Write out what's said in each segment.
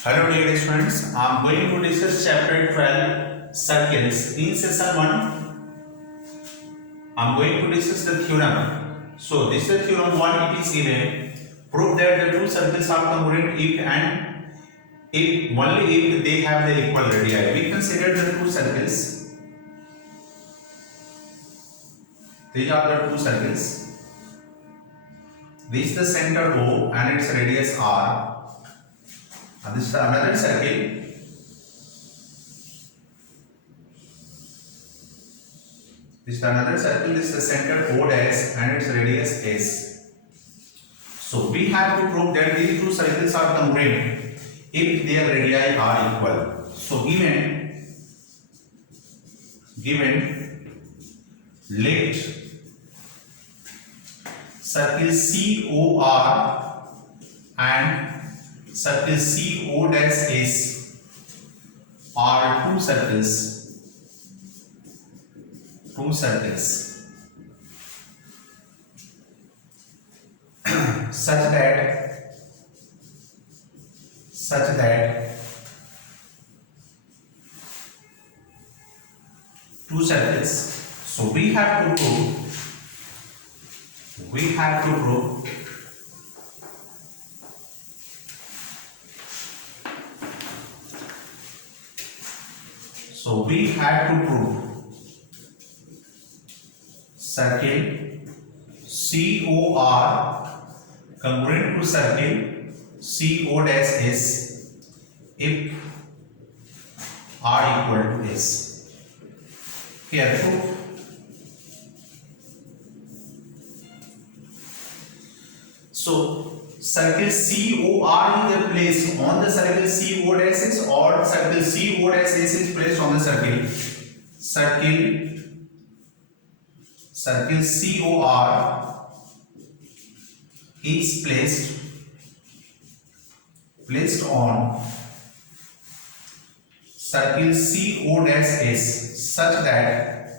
Hello dear students, I am going to discuss chapter 12 circles. In session 1, I am going to discuss the theorem. So this is the theorem 1, it is given. Prove that the two circles are congruent if only if they have the equal radii. We consider the two circles. These are the two circles. This is the center O and its radius R. And this is another circle. This is another circle. This is the center O dash and its radius S. So we have to prove that these two circles are congruent if their radii are equal. So let circle COR and circle CO dash S are two circles. Such that two circles. So we have to prove circle COR congruent to circle CO dash S if R equal to S. Here proof. So circle COR is placed on the circle CO dash S or circle CO dash S is placed on the circle COR is placed on circle CO dash S such that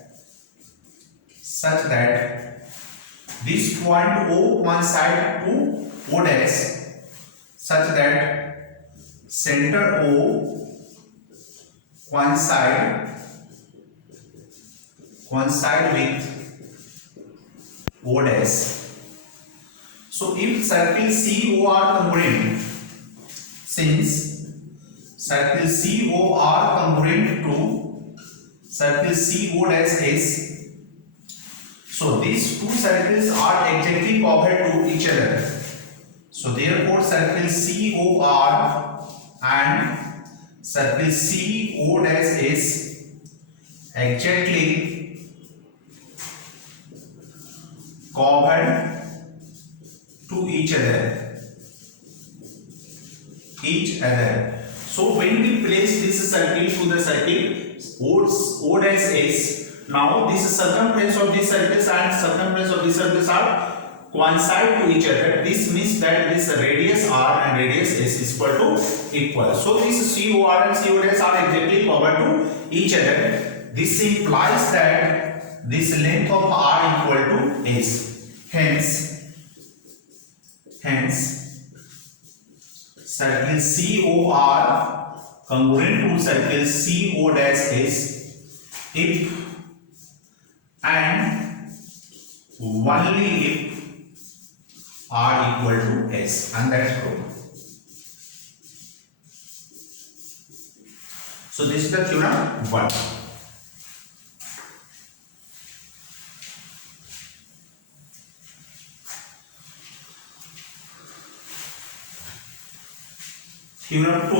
this point O coincide to O dash such that center O coincide with O dash. So if circle COR congruent, since circle COR congruent to circle CO dash S, so these two circles are exactly covered to each other. So therefore circle COR and circle CO dash S exactly covered to each other. So when we place this circle to the circle O dash S, now this circumference of these circles and circumference of these circles are coincide to each other. This means that this radius R and radius S is equal. So this COR and CO dash are exactly covered to each other. This implies that this length of R equal to S. Hence, circle COR congruent to circle CO dash S if and only if R equal to S, and that's proven. So this is the theorem 1. Theorem 2.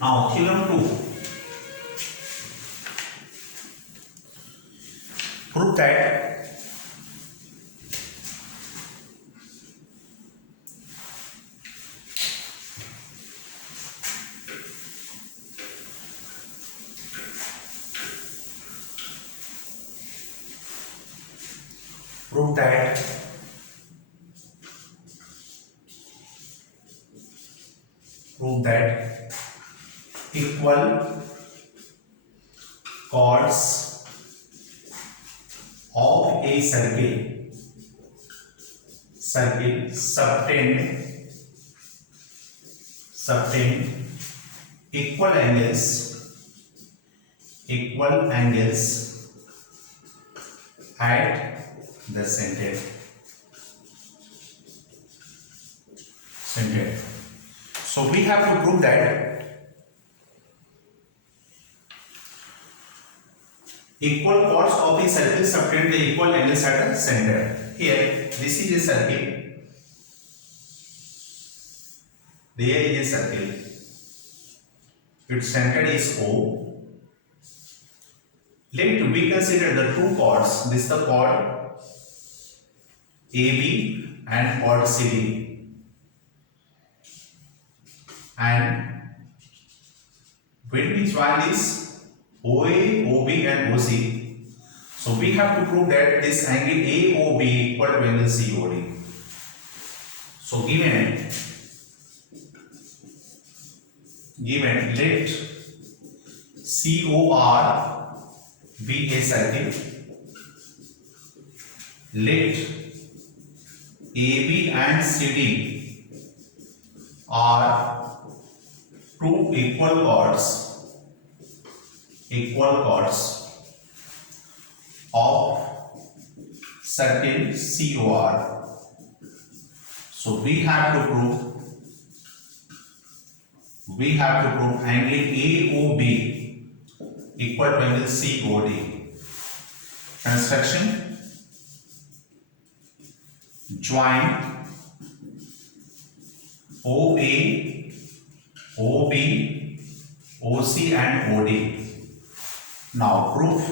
Now theorem 2. Prove that prove that equal chords of a circle subtend equal angles at the center. So we have to prove that equal chords of a circle subtend the equal angles at the center. Here, this is a circle. There is a circle. Its center is O. Let we consider the two chords. This is the chord AB and chord CD. And when we join this OA, OB and OC, so we have to prove that this angle AOB equal to angle COD. So given let COR be a circle, let AB and CD are two equal chords of circle COR. So we have to prove angle AOB equal to angle COD. Construction: join OA, OB, OC and OD. Now proof: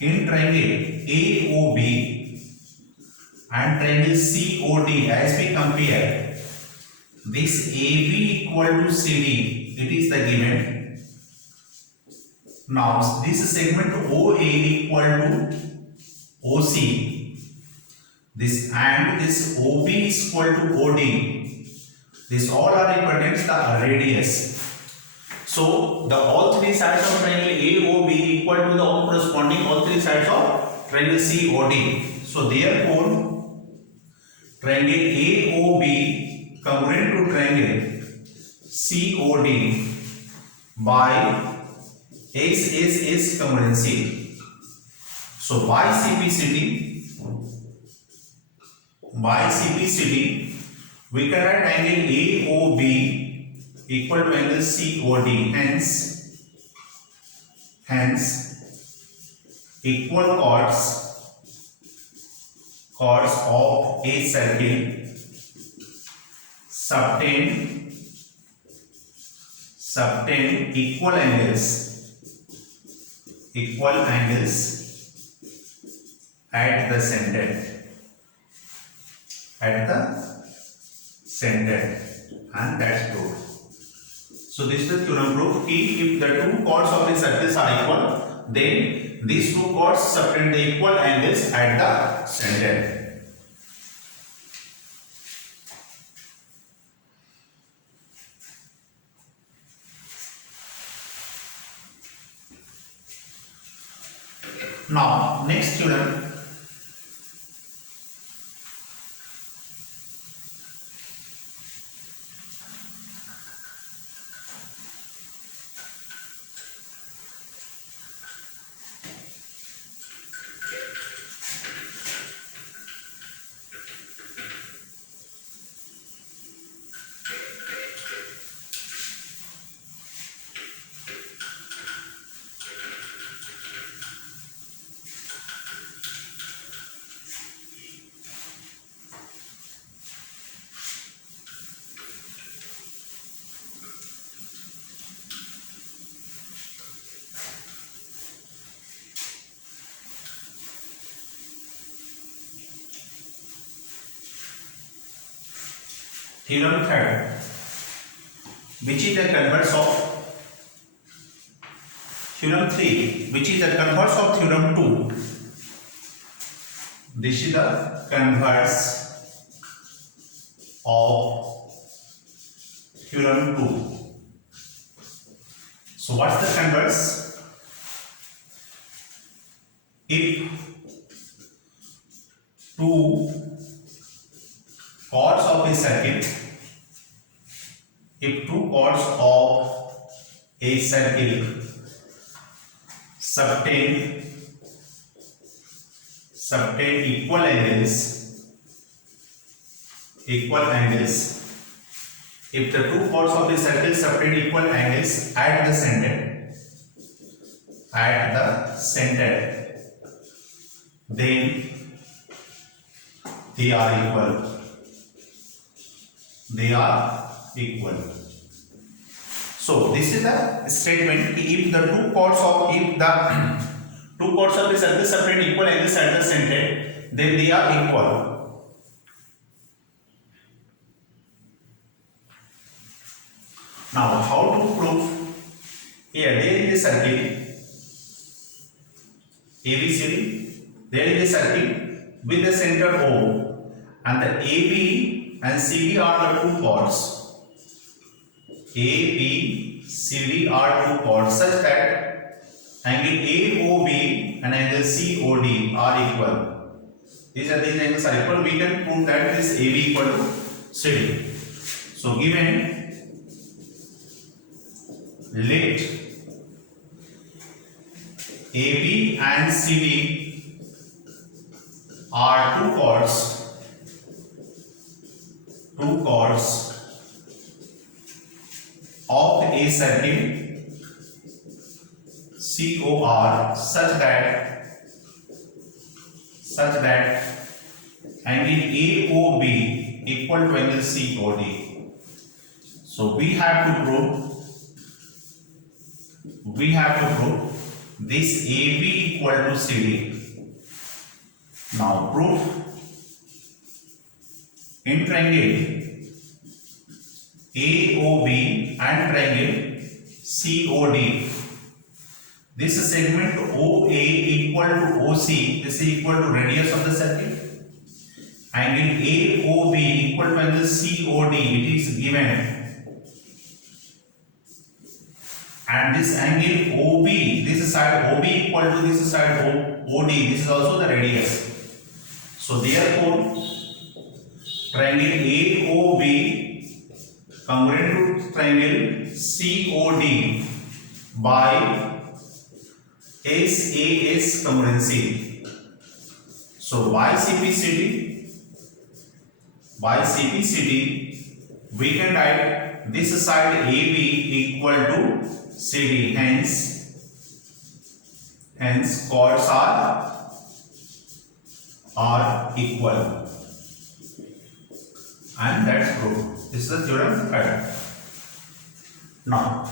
in triangle AOB and triangle COD, as we compare this AB equal to CD, it is the given. Now this segment OA equal to OC, this and this OB is equal to OD. This all are represents the radius. So the all three sides of triangle AOB equal to the corresponding all three sides of triangle COD. So therefore triangle AOB congruent to triangle COD by SSS congruency. So by CPCD we can write angle AOB equal to angle COD. Hence equal chords of a circle subtend equal angles at the center, and that's true. So this is the theorem proof. If the two chords of the circles are equal, then these two chords subtend the equal angles at the center. Now next theorem. theorem third, which is the converse of theorem 3, which is the converse of theorem 2. This is the converse of theorem 2. So what's the converse? If two chords of a circuit, if two chords of a circle subtend equal angles, if the two chords of the circle subtend equal angles at the center, then they are equal. So this is the statement, if the two chords of the circle subtend equal angles at the center, then they are equal. Now how to prove? Here there is a circle ABCD, there is a circle with the center O, and the AB and CD are the two chords. ABCD are two chords such that angle AOB and angle COD are equal. These angles are equal. We can prove that this AB equal to CD. So given, let AB and CD are two chords of a circle COR such that angle AOB equal to angle COD. So we have to prove this AB equal to CD. Now proof: in triangle AOB and triangle COD, this segment OA equal to OC, this is equal to radius of the circle. Angle AOB equal to angle COD, it is given. And this angle OB, this side OB equal to this side OD, this is also the radius. So therefore, triangle AOB congruent to triangle COD by SAS congruency. So by CPCD we can write this side AB equal to CD, hence chords are equal, and that's proof. This is the theorem third. Now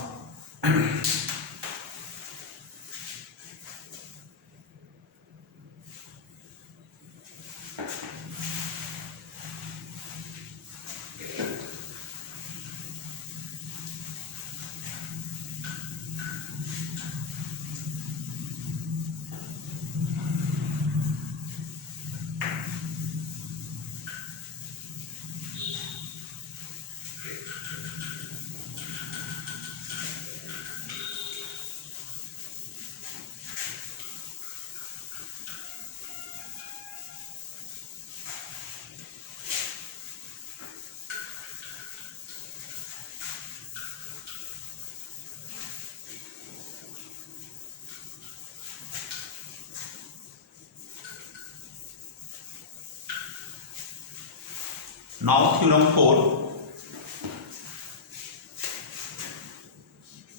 theorem 4.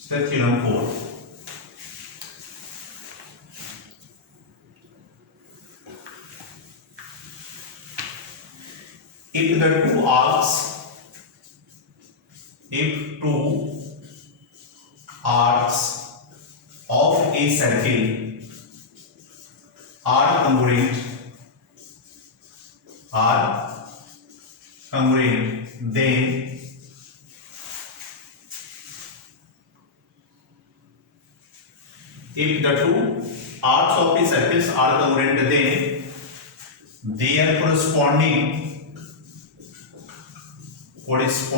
The theorem 4. If the two arcs of a circle are congruent, then if the two arcs of the circles are congruent, then their corresponding chords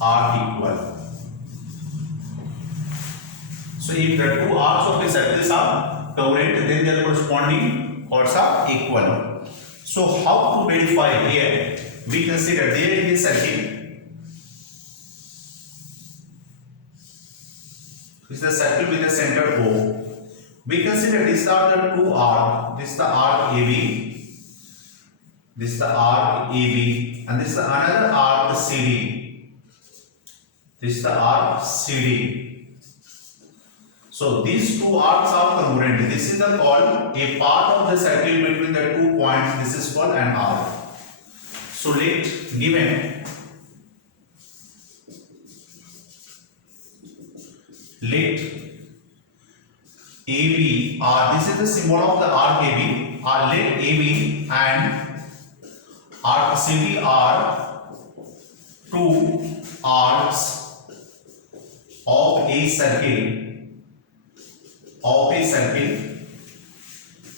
are equal. So if the two arcs of the circles are congruent, then their corresponding chords are equal. So how to verify? Here we consider there is a circle. This is the circle with the center O. We consider these are the two arcs. This is the arc AB. This is the arc AB, and this is another arc CD. This is the arc CD. So these two arcs are congruent. This is called a path of the circle between the 2 points. This is called an arc. So let AB this is the symbol of the arc AB. Let AB and arc CD are two arcs of a circle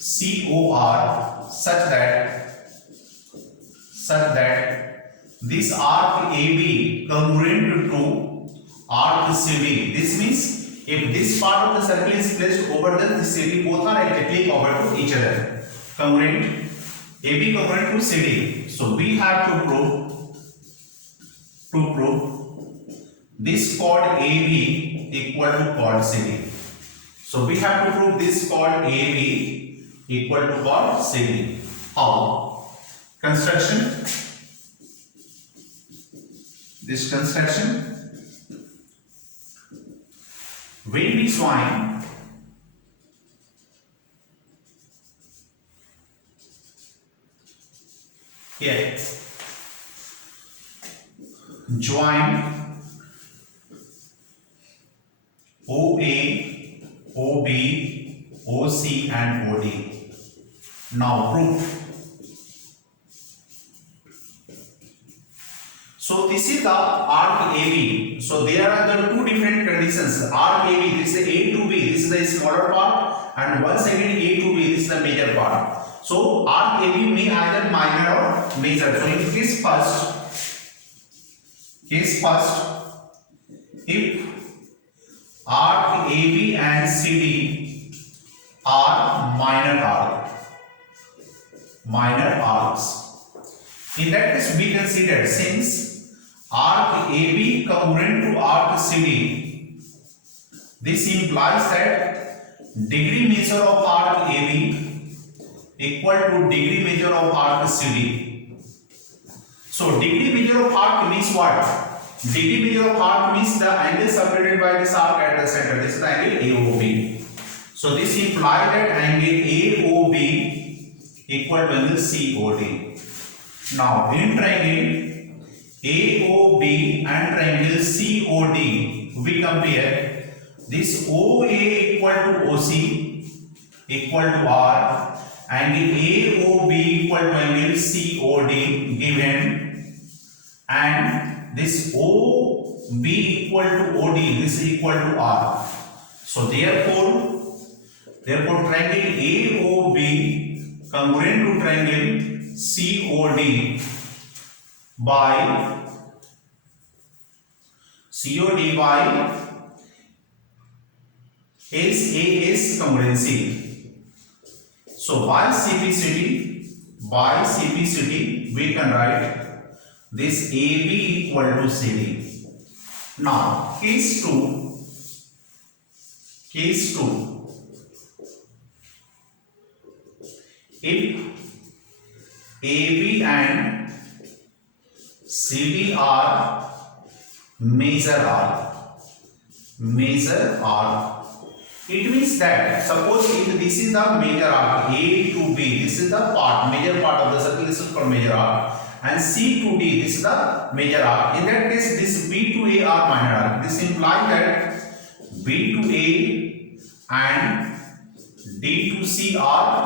COR such that this arc AB congruent to arc CD. This means if this part of the circle is placed over the CD, both are exactly over to each other. Congruent, AB congruent to CD. So we have to prove this chord AB equal to chord CD. So we have to prove this chord AB equal to chord CD. How? Construction. This construction. When we join here, join OA, OB, OC and OD. Now proof. So this is the arc AB. So there are the two different conditions. Arc AB, this is A to B, this is the smaller part, and once again A to B, this is the major part. So arc AB may either minor or major. So in case first, if arc AB and CD are minor arcs, in that case we consider since arc AB congruent to arc CD, this implies that degree measure of arc AB equal to degree measure of arc CD. So degree measure of arc means what? Degree measure of arc means the angle separated by this arc at the center. This is the angle AOB. So this implies that angle AOB equal to angle COD. Now in triangle AOB and triangle COD, we compare this OA equal to OC equal to R, angle AOB equal to angle COD given, and this OB equal to OD, this is equal to R. So therefore triangle AOB congruent to triangle COD by SAS congruency. So by CPCD we can write this AB equal to CD. Now case 2, if AB and CD are major arc, it means that suppose if this is the major arc A to B, this is the major part of the circle, this is called major arc, and C to D, this is the major arc. In that case, this B to A are minor arc. This implies that B to A and D to C are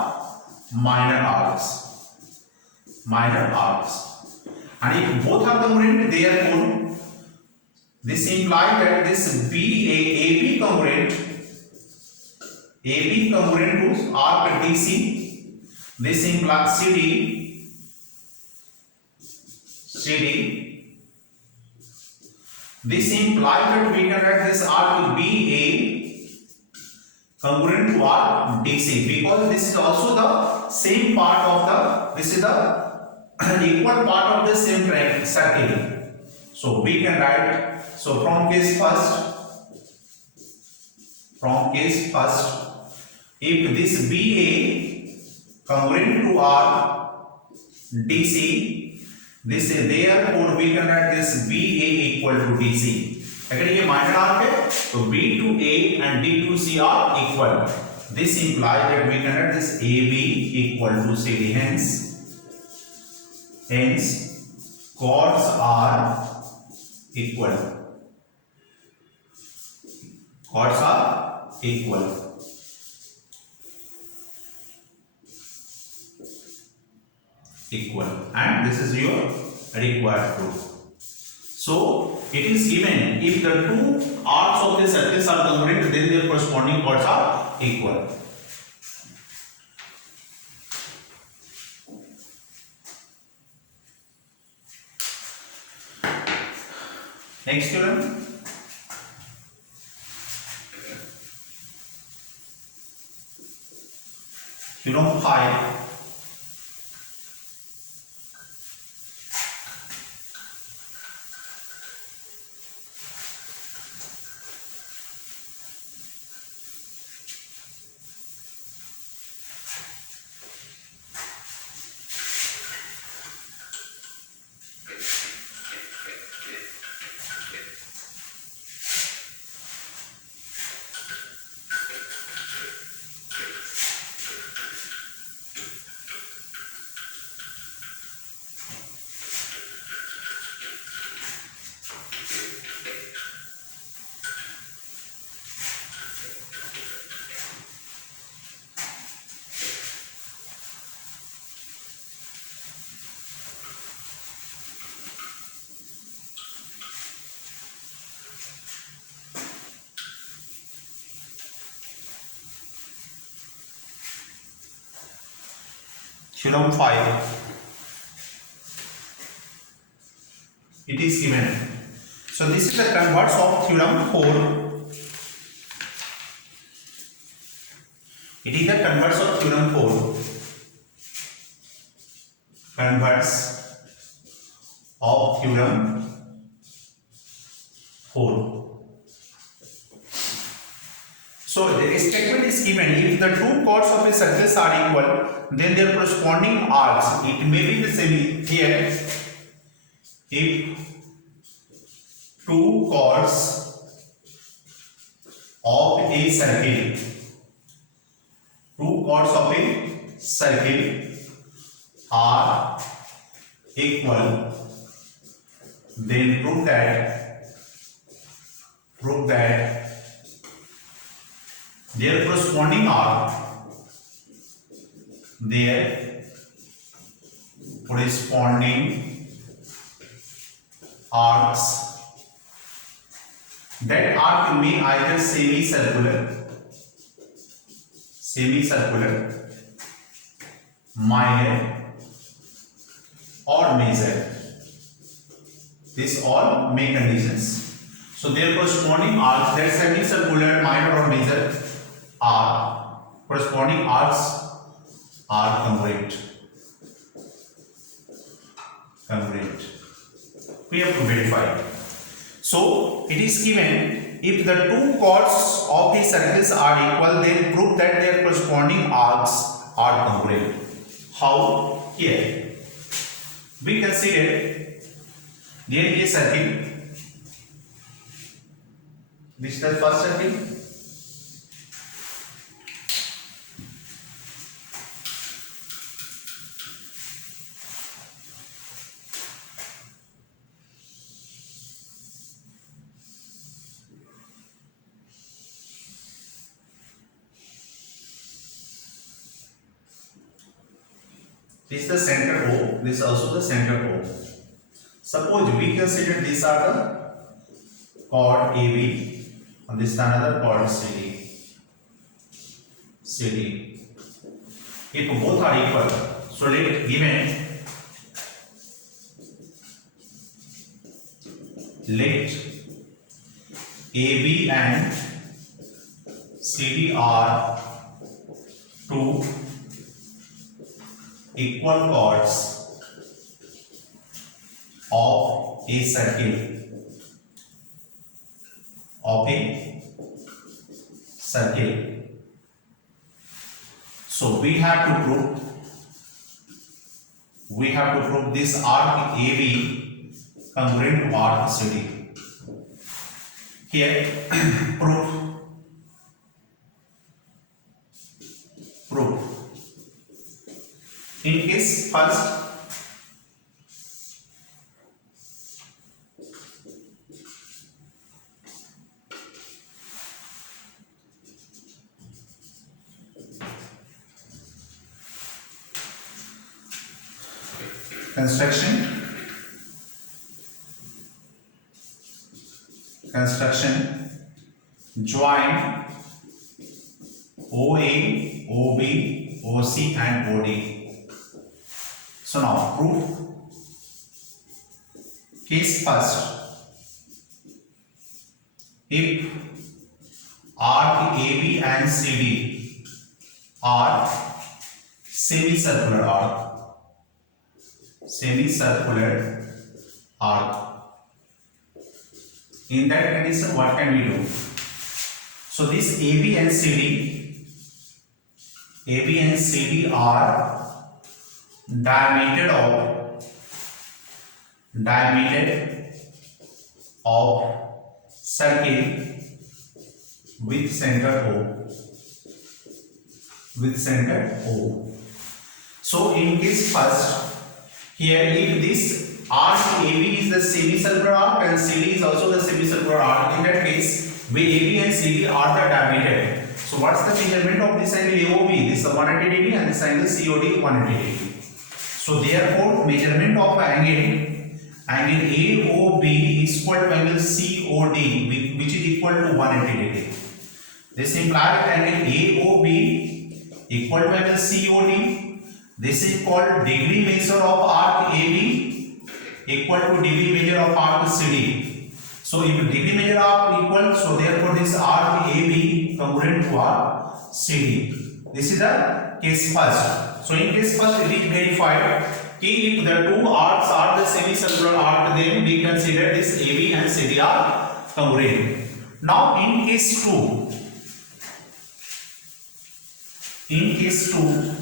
minor arcs. Minor arcs. And if both are congruent, therefore this implies that this AB congruent to arc DC. This implies CD. This implies that we can write this arc BA congruent to arc DC, because this is also the same part of the, this is the equal part of the same circle. So we can write, so from case first, if this BA congruent to arc DC, this is, therefore we can write this BA equal to DC. अगर ये minor arc है तो B to A and D to C are equal. This implies that we can write this AB equal to CD. Hence chords are equal. Chords are equal. And this is your required proof. So it is given if the two arcs of the circles are congruent, then their corresponding chords are equal. Next theorem. Theorem 5. Theorem 5. It is given. So this is the converse of theorem 4. It is the converse of theorem 4. Converse of theorem 4. So the statement is given: if the two chords of a circle are equal, then their corresponding arcs, it may be the same here. If two chords of a circle are equal, then prove that their corresponding arc, arcs, that arc may either semicircular, minor or major. These all may conditions. So their corresponding arcs, that semicircular, minor or major, are corresponding arcs are congruent. We have to verify. So it is given: if the two chords of the circles are equal, then prove that their corresponding arcs are congruent. How? Here we consider there is a circle. This is the first circle. This is the center O. This is also the center O. Suppose we consider these are the chord AB and this is another chord CD. CD. If both are equal, so let given let AB and CD are two equal chords of a circle So we have to prove this arc AB congruent to arc CD. Here proof. In case first construction join OA, OB, OC and OD. So now proof. Case first, if arc AB and CD are semicircular arc, in that condition what can we do? So this AB and CD are diameter of circle with center O. So in case first, here if this arc AB is the semicircular arc and CD is also the semicircular arc, in that case AB and CD are the diameter. So what's the measurement of this angle AOB? This is 180 degree and this angle COD 180 degree. So therefore measurement of angle AOB is equal to angle COD, which is equal to 180 degree. This implies that angle AOB equal to angle COD. This is called degree measure of arc AB equal to degree measure of arc CD. So if degree measure are equal, so therefore this arc AB congruent to arc CD. This is the case first. So in case first it is verified if the two arcs are the semicircular arc, then we consider this AB and CD are congruent. Now in case 2, in case 2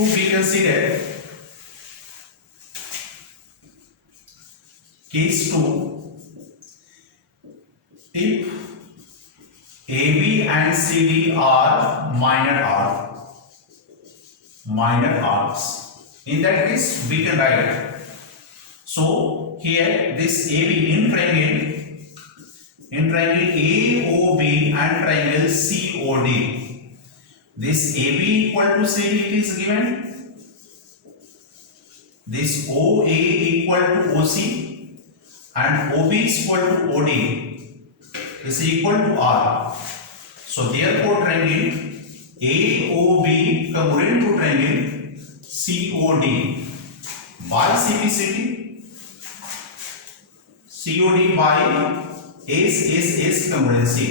we consider case 2 if AB and CD are minor arcs. In that case we can write. So here this AB in triangle AOB and triangle COD. This AB equal to CD it is given. This OA equal to OC and OB is equal to OD. This is equal to R. So therefore triangle AOB congruent to triangle COD by CPCT, COD by SSS congruency.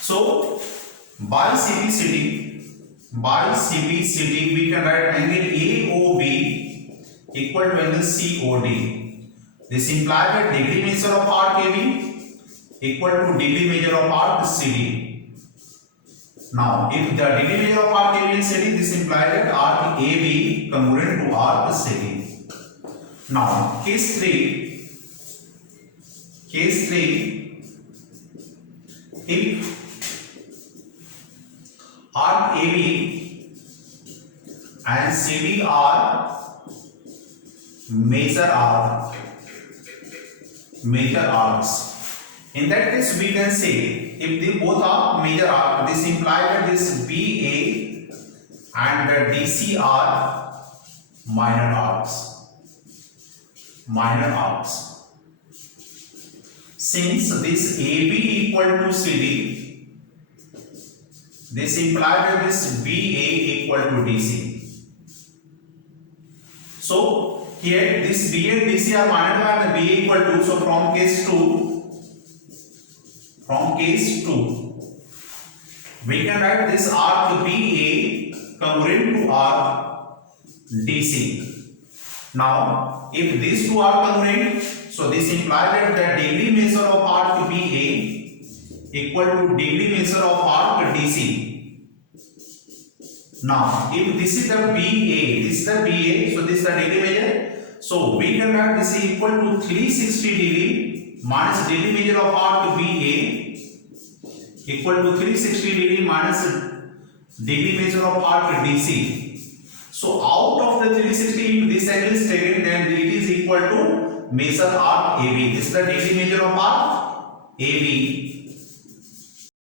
So by CPCT we can write angle AOB equal to angle COD. This implies that degree measure of arc AB equal to degree measure of arc CD. Now if the degree measure of arc AB and CD, this implies that arc AB congruent to arc CD. Now case 3, if arc AB and CD are major arcs, In that case, we can say if they both are major arc, this implies that this BA and the DC are minor arcs. Minor arcs. Since this AB equal to CD, this implies that this BA equal to DC. So here this B and DC are minor and the BA equal to. So from case 2, we can write this arc BA congruent to arc DC. Now, if these two are congruent, so this implies that the degree measure of arc BA equal to degree measure of arc DC. Now, if this is the BA, so this is the degree measure. So we can write this is equal to 360 degree minus degree measure of arc BA equal to 360 degree minus degree measure of arc DC. So out of the 360, if this angle is taken, then it is equal to measure arc AB. This is the degree measure of arc AB.